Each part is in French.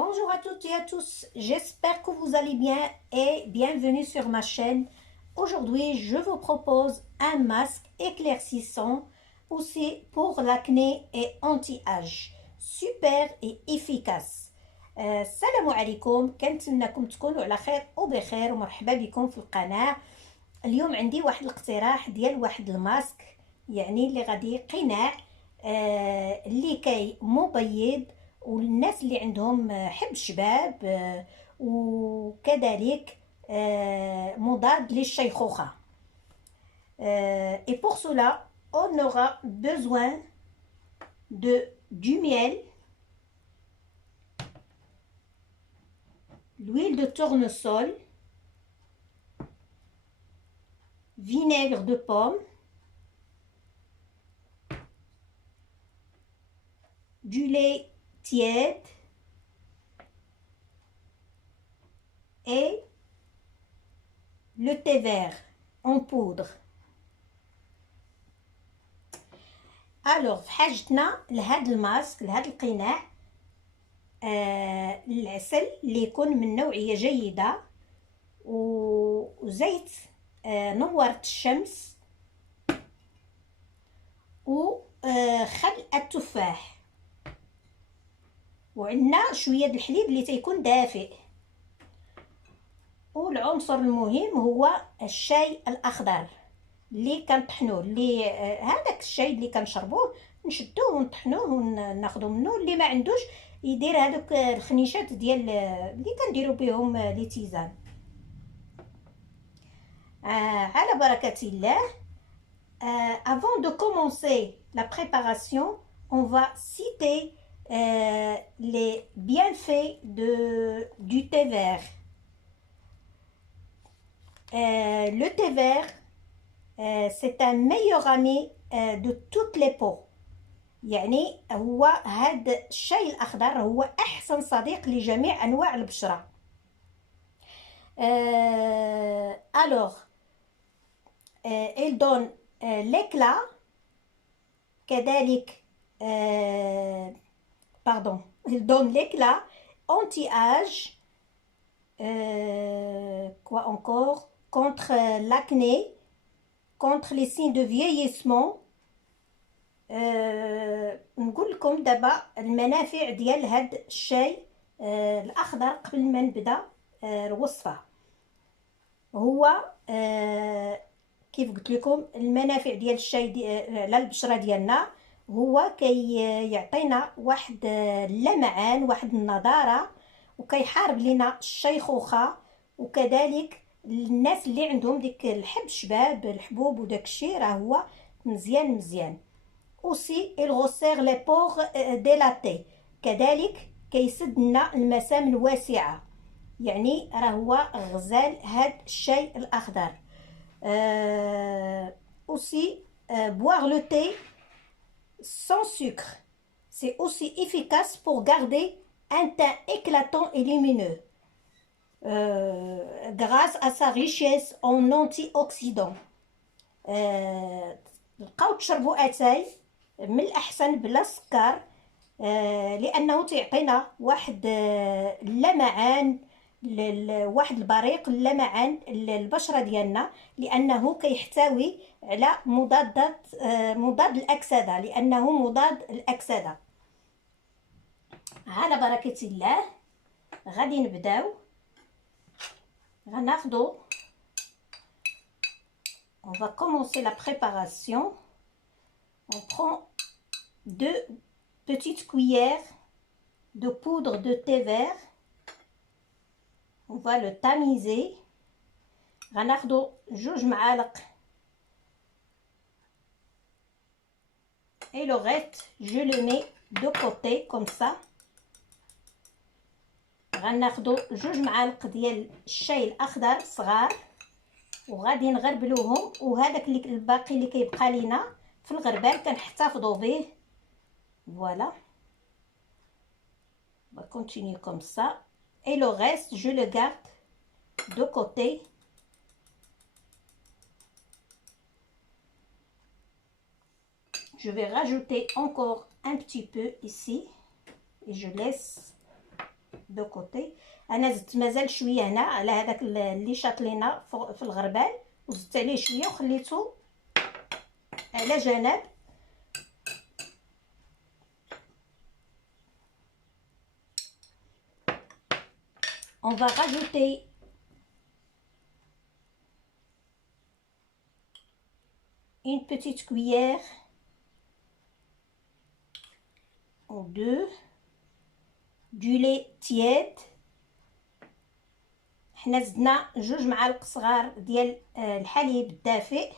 Bonjour à toutes et à tous, j'espère que vous allez bien et bienvenue sur ma chaîne. Aujourd'hui, je vous propose un masque éclaircissant aussi pour l'acné et anti-âge. Super et efficace. السلام عليكم، كنتمنىكم تكونوا على خير وبخير ومرحبا بكم في القناة. اليوم عندي واحد الاقتراح ديال واحد الماسك، يعني اللي غادي قناع اللي كي مبيض والناس اللي عندهم حب شباب، وكذلك مضاد للشيخوخة. Et pour cela, on aura besoin du miel, l'huile de tournesol, vinaigre de pomme, du lait tiède et le thé vert en poudre. الوغ في حاجتنا لهاد الماسك، لهاد القناع، العسل اللي يكون من نوعية جيدة، وزيت نورة الشمس، وخل التفاح، وعندنا شوية د الحليب اللي تيكون دافئ. والعنصر المهم هو الشاي الأخضر اللي كنطحنوه، اللي هذاك الشاي اللي كنشربوه نشدوه ونطحنوه وناخذوا منه. اللي ما عندوش يدير هذوك الخنيشات ديال اللي كنديروا بهم لي تيزان. على بركة الله. Avant de commencer la préparation, on va citer les bienfaits du thé vert. Le thé vert, c'est un meilleur ami de toutes les peaux. يعني هو هاد الشاي الأخضر هو أحسن صديق لجميع أنواع البشرة. Alors, il donne l'éclat، كذلك pardon, il donne l'éclat, anti-âge, quoi encore, contre l'acné, contre les signes de vieillissement. نقول لكم دابا المنافع ديال هاد الشاي الأخضر قبل ما نبدا الوصفة. هو كيف قلت لكم المنافع ديال الشاي على البشرة ديالنا، هو يعطينا واحد اللمعان، واحد النضارة، وكيحارب لنا الشيخوخة، وكذلك الناس اللي عندهم ديك الحب شباب الحبوب وداك الشيء راه هو مزيان. aussi il resserre les pores dilatés، كذلك كيسد لنا المسام الواسعة، يعني راه هو غزال هاد الشاي الأخضر. aussi boire le thé sans sucre, c'est aussi efficace pour garder un teint éclatant et lumineux grâce à sa richesse en antioxydants. بقاو تشربوا اتاي من الاحسن بلا سكر، لانه تعطينا واحد اللمعان، واحد البريق اللمعان للبشره ديالنا، لانه كيحتوي على مضاد الاكسده، لانه مضاد الاكسده. على بركه الله غادي نبداو. غناخدو on va commencer la préparation. On prend 2 petites cuillères de poudre de thé vert. On va le tamiser. غناخدو 2 معالق et le reste je le mets de côté comme ça. غناخدو 2 معالق ديال الشاي الاخضر صغار وغادي نغربلوهم، وهذاك اللي الباقي اللي كيبقى لينا في الغربال كنحتفظوا به. voilà, on va continuer comme ça et le reste je le garde de côté. Je vais rajouter encore un petit peu ici et je laisse دو كوتي. انا زدت مازال شويه هنا على هذاك اللي شاط لينا في الغربال، وزدت عليه شويه وخليته على جنب. On va rajouter une petite cuillère ou deux du lait tiède. حنا زدنا 2 معالق صغار ديال الحليب الدافئ.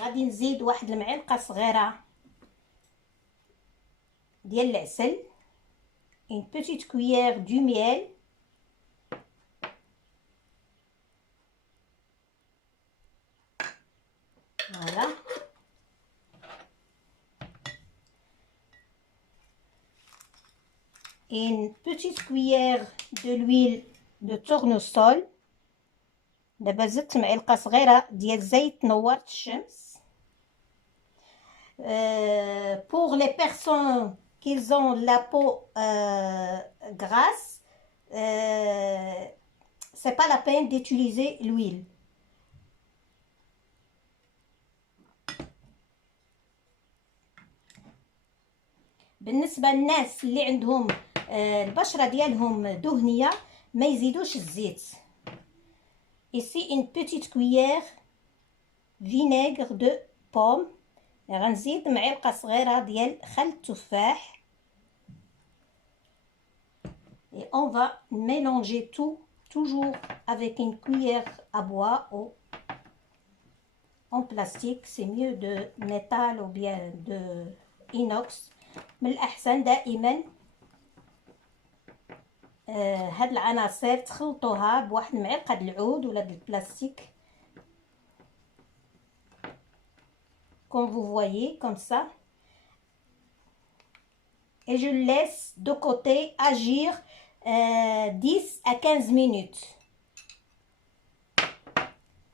غادي نزيد 1 المعلقه صغيره ديال العسل. une petite cuillère du miel. Voilà. Et une petite cuillère de l'huile de tournesol. دابا زدت معلقه صغيره ديال زيت نوارة الشمس. Pour les personnes qui ont la peau grasse, c'est pas la peine d'utiliser l'huile. بالنسبه للناس اللي عندهم البشره ديالهم دهنيه ما يزيدوش الزيت. ici une petite cuillère vinaigre de pomme. غنزيد معلقه صغيره ديال خل التفاح. et on va mélanger tout toujours avec une cuillère à bois ou en plastique. c'est mieux de métal ou bien de inox. من الأحسن دائما هاد العناصر تخلطوها بواحد المعلقه د العود ولا د البلاستيك comme vous voyez comme ça. et je laisse de côté agir 10 à 15 minutes.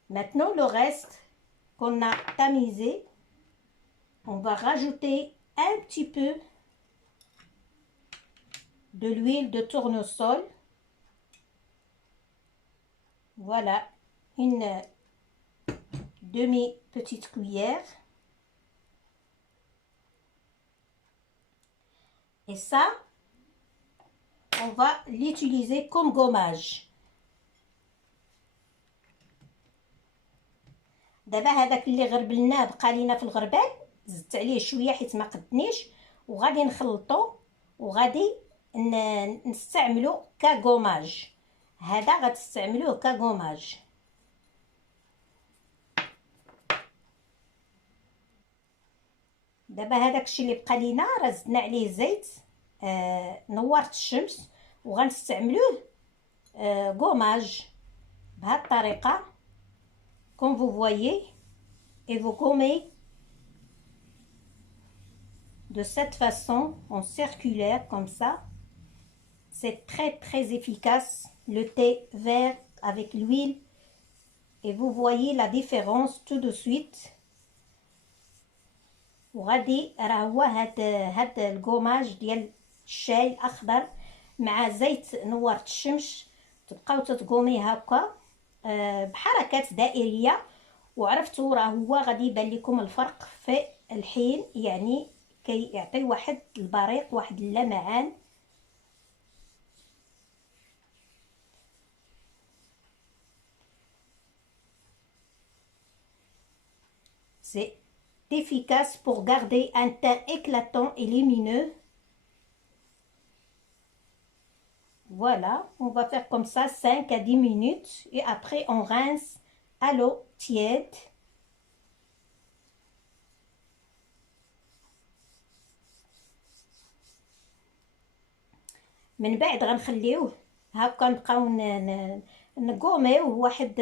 maintenant le reste qu'on a tamisé, on va rajouter un petit peu de l'huile de tournesol. Voilà, une demi petite cuillère. et ça on va l'utiliser comme gommage. دابا هذاك اللي غربلناه بقى لينا في الغربال زدت عليه شويه حيت ما قدنيش، وغادي نخلطو وغادي نستعملو كغوماج. هذا غتستعملوه كغوماج. دابا هذاك الشيء اللي بقى لينا راه زدنا عليه زيت نوارة الشمس وغنستعملوه غوماج بهذه الطريقه comme vous voyez. et vous gommez de cette façon en circulaire comme ça. c'est très efficace le thé vert avec l'huile et vous voyez la différence tout de suite. وغادي راه هو هاد الكوماج ديال الشاي الاخضر مع زيت نوارة الشمس. تبقاو تتقومي هكا بحركات دائريه، وعرفتوا راه هو غادي يبان لكم الفرق في الحين، يعني كيعطي واحد البريق واحد اللمعان. c'est efficace pour garder un teint éclatant et lumineux. Voilà, on va faire comme ça 5 à 10 minutes et après on rince à l'eau tiède. من بعد غنخليوه هكا نبقاو نقوميوه واحد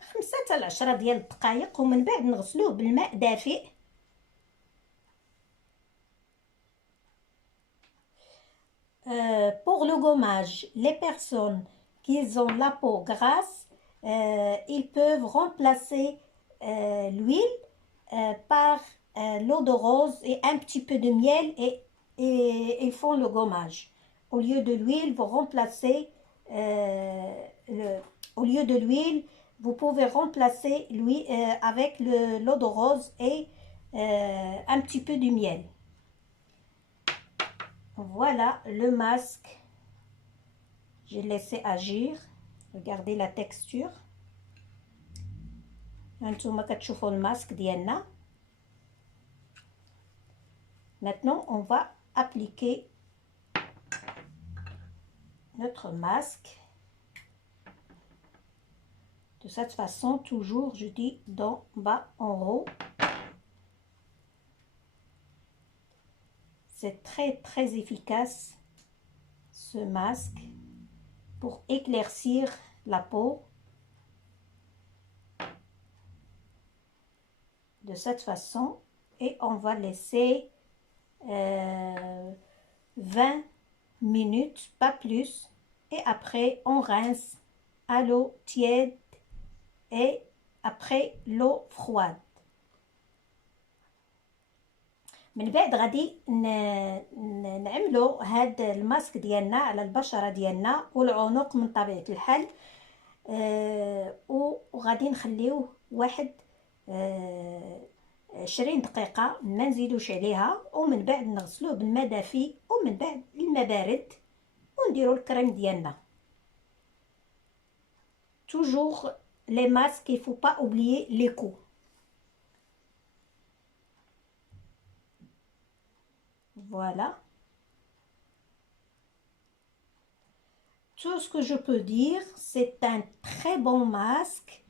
5 حتى 10 ديال الدقائق، ومن بعد نغسلوه بالماء دافئ. pour le gommage, les personnes qui ont la peau grasse, ils peuvent remplacer l'huile par l'eau de rose et un petit peu de miel et ils font le gommage. Au lieu de l'huile, vous remplacez au lieu de l'huile, vous pouvez remplacer l'huile avec l'eau de rose et un petit peu de miel. Voilà le masque. J'ai laissé agir. Regardez la texture. هانتوما كتشوفوا الماسك ديالنا. Maintenant, on va appliquer notre masque. De cette façon, toujours, je dis d'en bas en haut. C'est très efficace, ce masque, pour éclaircir la peau. De cette façon, et on va laisser 20 minutes, pas plus, et après on rince à l'eau tiède et après l'eau froide. من بعد غادي نعملو هاد الماسك ديالنا على البشرة ديالنا والعنق من طبيعة الحال، وغادي نخليوه واحد 20 دقيقة، ما نزيدوش عليها، ومن بعد نغسلوه بالماء دافي ومن بعد الماء بارد ونديرو الكريم ديالنا. Toujours les masques, il faut pas oublier les coups. Voilà. Tout ce que je peux dire, c'est un très bon masque,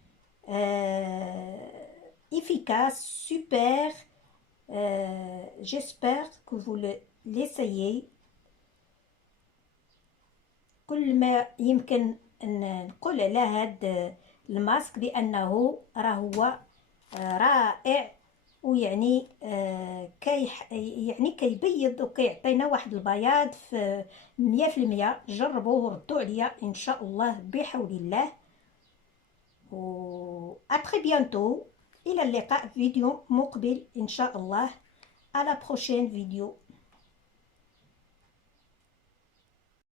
efficace, super. J'espère que vous l'essayez. كل ما يمكن أن نقول على هذا الماسك بأنه راه هو رائع، ويعني يعني كيبيض وكيعطينا واحد البياض في 100%. جربوه وردوا عليا ان شاء الله بحول الله. و اتري بيانتو، الى اللقاء في فيديو مقبل ان شاء الله. à la prochaine vidéo.